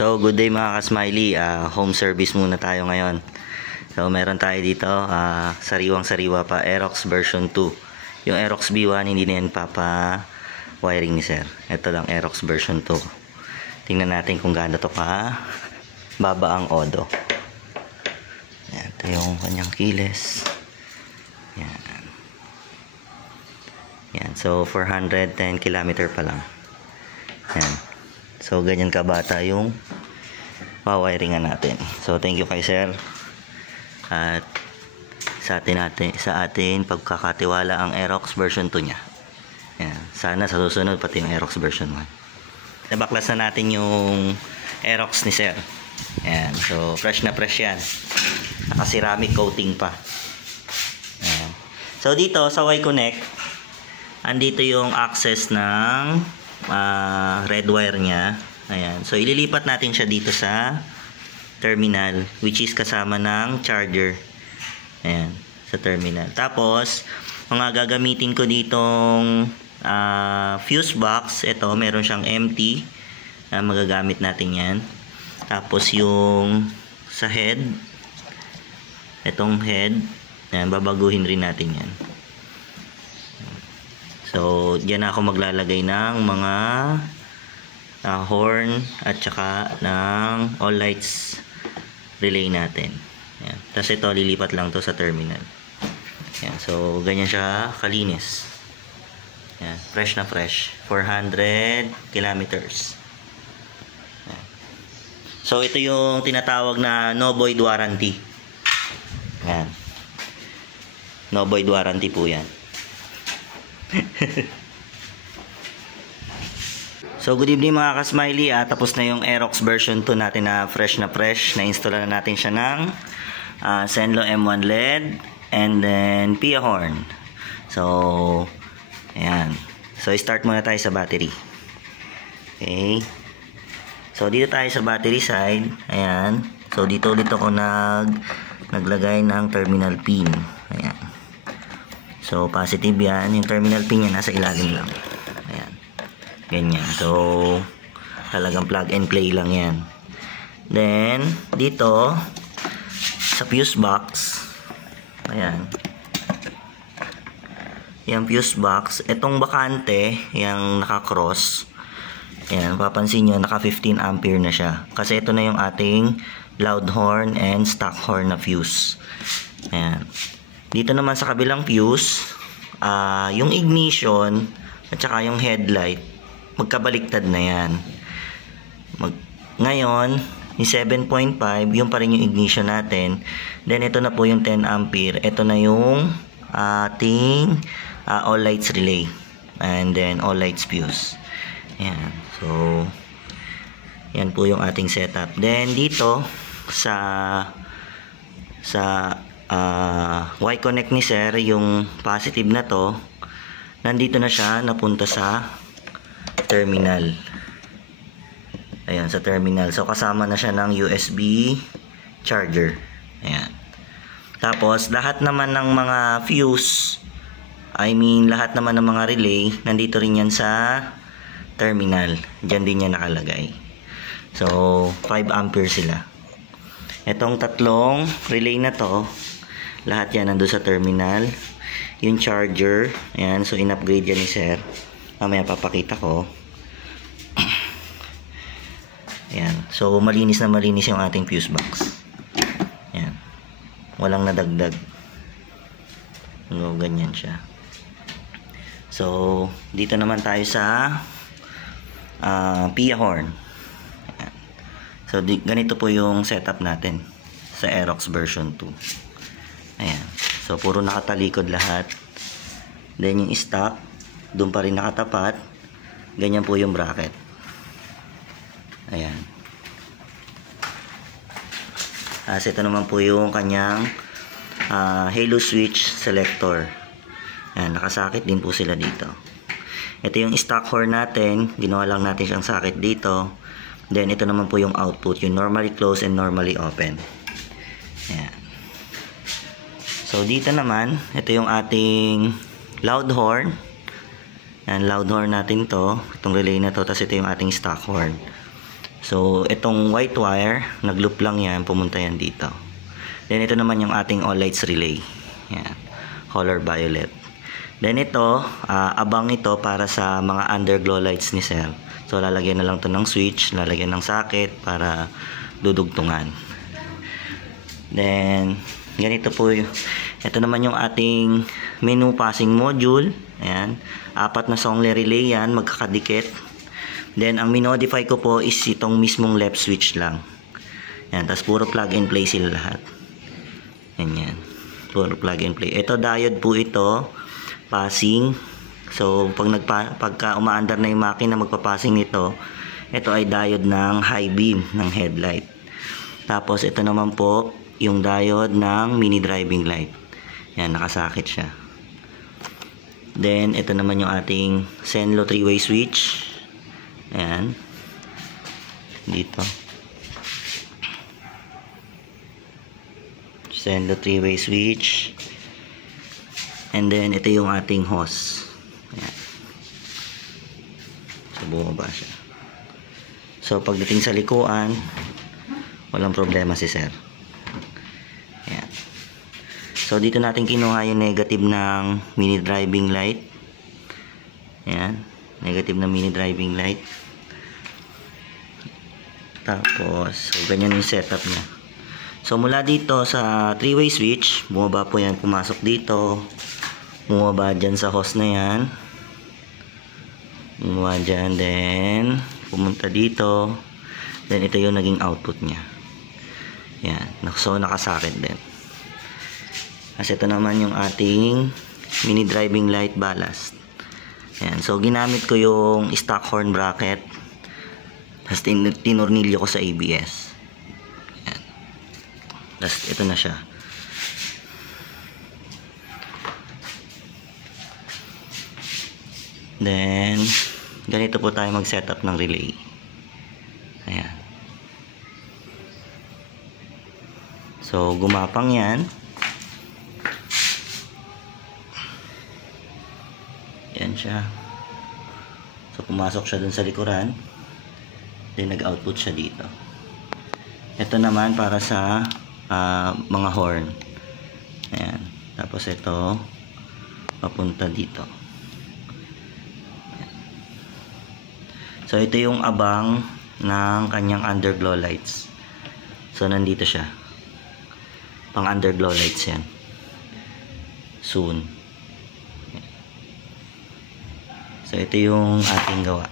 So, good day mga ka-smiley. Home service muna tayo ngayon. So, meron tayo dito, sariwang-sariwa pa, Aerox version 2. Yung Aerox B1, hindi na yan wiring ni sir. Ito lang, Aerox version 2. Tingnan natin kung gaano to ka baba ang odo. Yan, ito yung kanyang kiles. Yan. Yan, so 410 km pa lang. Yan. So, ganyan kabata yung pa-wiringan natin. So, thank you kay sir. At sa atin pagkakatiwala ang Aerox version 2 niya. Yan. Sana sa susunod pati yung Aerox version 1. Nabaklas na natin yung Aerox ni sir. Yan. So, fresh na fresh yan. Naka-ceramic coating pa. Yan. So, dito sa Y-Connect, andito yung access ng red wire niya. Ayan. So, ililipat natin siya dito sa terminal, which is kasama ng charger. Ayan. Sa terminal. Tapos, mga gagamitin ko ditong fuse box. Ito, meron siyang empty. Magagamit natin yan. Tapos, yung sa head. Itong head. Ayan, babaguhin rin natin yan. So, diyan ako maglalagay ng mga horn at saka ng all lights relay natin. Yan. Tapos ito, lilipat lang to sa terminal. Yan. So, ganyan siya kalinis. Yan. Fresh na fresh. 400 kilometers. Yan. So, ito yung tinatawag na no void warranty. Yan. No void warranty po yan. So, good evening mga ka-smiley. Tapos na yung Aerox version 2 natin na fresh. Na-install na natin siya ng Zenlo M1 LED and then Pia horn. So, ayan. So, start muna tayo sa battery. Okay. So, dito tayo sa battery side. Ayan. So, dito ako naglagay ng terminal pin. Ayan. So, positive yan. Yung terminal pin yan, nasa ilalim lang. Ayan. Ganyan. So, talagang plug and play lang yan. Then, dito, sa fuse box, ayan. Yung fuse box, itong bakante, yung naka-cross, ayan, papansin nyo, naka 15 ampere na siya. Kasi ito na yung ating loud horn and stock horn na fuse. Ayan. Dito naman sa kabilang fuse, yung ignition at saka yung headlight, magkabaliktad na yan. Ngayon, yung 7.5, yung pa rin yung ignition natin. Then, ito na po yung 10 ampere. Ito na yung ating all lights relay. And then, all lights fuse. Ayan. So, yan po yung ating setup. Then, dito, sa Y-Connect ni sir, yung positive na to, nandito na siya, napunta sa terminal. Ayan, sa terminal. So, kasama na siya ng USB charger. Ayan. Tapos, lahat naman ng mga fuse, lahat naman ng mga relay, nandito rin yan sa terminal. Diyan din yan nakalagay. So, 5 ampere sila. Itong tatlong relay na to, lahat yan nandun sa terminal. Yung charger, ayan, so in-upgrade yan ni sir. Mamaya papakita ko. Ayan, so malinis na malinis yung ating fuse box. Ayan, walang nadagdag. No, ganyan siya. So, dito naman tayo sa Pia horn. Ayan. So, ganito po yung setup natin sa Aerox version 2. Ayan. So, puro nakatalikod lahat. Then, yung stock, doon pa rin nakatapat. Ganyan po yung bracket. Ayan. As ito naman po yung kanyang halo switch selector. Ayan, nakasakit din po sila dito. Ito yung stock horn natin. Ginawa lang natin siyang sakit dito. Then, ito naman po yung output. Yung normally closed and normally open. Ayan. So, dito naman, ito yung ating loud horn. Yan, loud horn natin to. Itong relay na to. Tapos ito yung ating stock horn. So, itong white wire, nag-loop lang yan, pumunta yan dito. Then, ito naman yung ating all lights relay. Yan. Color violet. Then, ito, abang ito para sa mga underglow lights ni sir. So, lalagyan na lang to ng switch, lalagyan ng socket para dudugtungan. Then, ganito po yung, ito naman yung ating menu passing module. Ayan. 4 na Songle relay yan, magkakadikit. Then, ang minodify ko po is itong mismong left switch lang. Ayan. Tapos, puro plug and play sila lahat. Ayan. Puro plug and play. Ito, diode po ito. Passing. So, pagka umaandar na yung makina magpapassing nito, ito ay diode ng high beam ng headlight. Tapos, ito naman po, yung diode ng mini driving light. Yan, nakasakit siya. Then, ito naman yung ating Zenlo 3-way switch. Ayan. Dito. Zenlo 3-way switch. And then, ito yung ating hose. Ayan. So, bumaba siya. So, pagdating sa likuan, walang problema si sir. Ayan. So, dito natin kinuha yung negative ng mini driving light. Ayan. Negative na mini driving light. Tapos, so, ganyan yung setup niya. So, mula dito sa 3-way switch, bumaba po yan, pumasok dito. Bumaba dyan sa hose na yan. Bumaba dyan, then, pumunta dito. Then, ito yung naging output niya. Ayan. So, nakasakit din. Kasi ito naman yung ating mini driving light ballast. Ayan. So, ginamit ko yung stock horn bracket. Tapos, tinornilyo ko sa ABS. Ayan. Tapos, ito na siya. Then, ganito po tayo mag-setup ng relay. Ayan. So, gumapang yan. Yan siya. So, pumasok siya dun sa likuran. Then, nag-output siya dito. Ito naman para sa mga horn. Ayan. Tapos, ito papunta dito. Ayan. So, ito yung abang ng kanyang underglow lights. So, nandito siya. Pang underglow lights yan. Soon. So, ito yung ating gawa.